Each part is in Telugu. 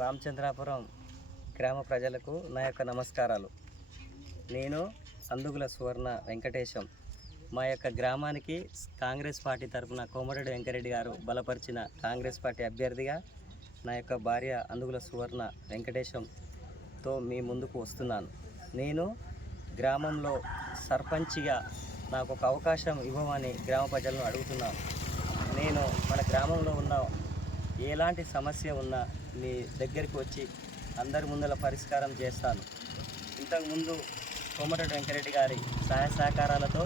రామచంద్రాపురం గ్రామ ప్రజలకు నా యొక్క నమస్కారాలు. నేను అందుగుల సువర్ణ వెంకటేశం. మా యొక్క గ్రామానికి కాంగ్రెస్ పార్టీ తరఫున కోమటిరెడ్డి వెంకరెడ్డి గారు బలపరిచిన కాంగ్రెస్ పార్టీ అభ్యర్థిగా నా యొక్క భార్య అందుగుల సువర్ణ వెంకటేశంతో మీ ముందుకు వస్తున్నాను. నేను గ్రామంలో సర్పంచ్గా నాకు ఒక అవకాశం ఇవ్వమని గ్రామ ప్రజలను అడుగుతున్నాను. నేను మన గ్రామంలో ఉన్న ఎలాంటి సమస్య ఉన్నా మీ దగ్గరికి వచ్చి అందరి ముందర పరిష్కారం చేస్తాను. ఇంతకుముందు కోమటిరెడ్డి వెంకరెడ్డి గారి సహాయ సహకారాలతో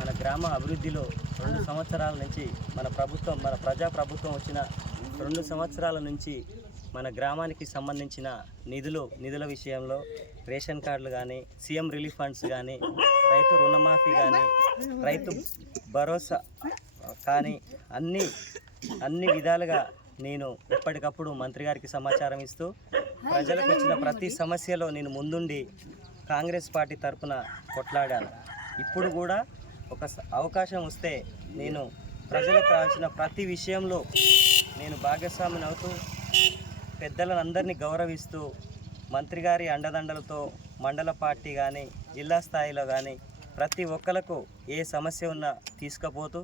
మన గ్రామ అభివృద్ధిలో 2 సంవత్సరాల నుంచి మన ప్రజాప్రభుత్వం వచ్చిన 2 సంవత్సరాల నుంచి మన గ్రామానికి సంబంధించిన నిధుల విషయంలో రేషన్ కార్డులు కానీ, సీఎం రిలీఫ్ ఫండ్స్ కానీ, రైతు రుణమాఫీ కానీ, రైతు భరోసా కానీ అన్ని విధాలుగా నేను ఎప్పటికప్పుడు మంత్రి గారికి సమాచారం ఇస్తూ ప్రజలకు వచ్చిన ప్రతి సమస్యలో నేను ముందుండి కాంగ్రెస్ పార్టీ తరఫున కొట్లాడాను. ఇప్పుడు కూడా ఒక అవకాశం వస్తే నేను ప్రజలకు రావాల్సిన ప్రతి విషయంలో నేను భాగస్వామిని అవుతూ పెద్దలను అందరినీ గౌరవిస్తూ మంత్రి గారి అండదండలతో మండల పార్టీ కానీ, జిల్లా స్థాయిలో కానీ ప్రతి ఒక్కరికి ఏ సమస్య ఉన్నా తీసుకుపోతూ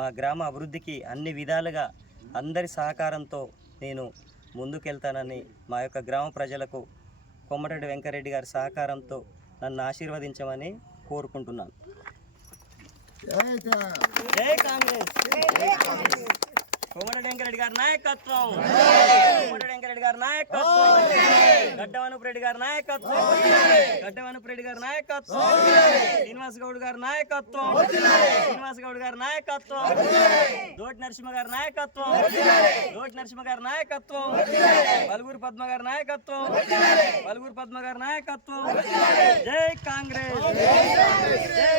మా గ్రామ అభివృద్ధికి అన్ని విధాలుగా అందరి సహకారంతో నేను ముందుకెళ్తానని మా యొక్క గ్రామ ప్రజలకు కోమటిరెడ్డి వెంకరెడ్డి గారి సహకారంతో నన్ను ఆశీర్వదించమని కోరుకుంటున్నాను. జై కాంగ్రెస్! కోమటిరెడ్డి వెంకరెడ్డి గారి నాయకత్వం, కోమటిరెడ్డి వెంకరెడ్డి గారి నాయకత్వం, గడ్డవనుపురెడ్డి గారి నాయకత్వం, గడ్డవనుపురెడ్డి గారి నాయకత్వం, శ్రీనివాస్ గౌడ్ గారి నాయకత్వం, శ్రీనివాస్ గౌడ్ గారి నాయకత్వం, దోటి నరసింహ గారి నాయకత్వం, దోటి నరసింహ గారి నాయకత్వం, పలుగురు పద్మ గారి నాయకత్వం, పలుగురు పద్మ గారి నాయకత్వం. జై కాంగ్రెస్! జై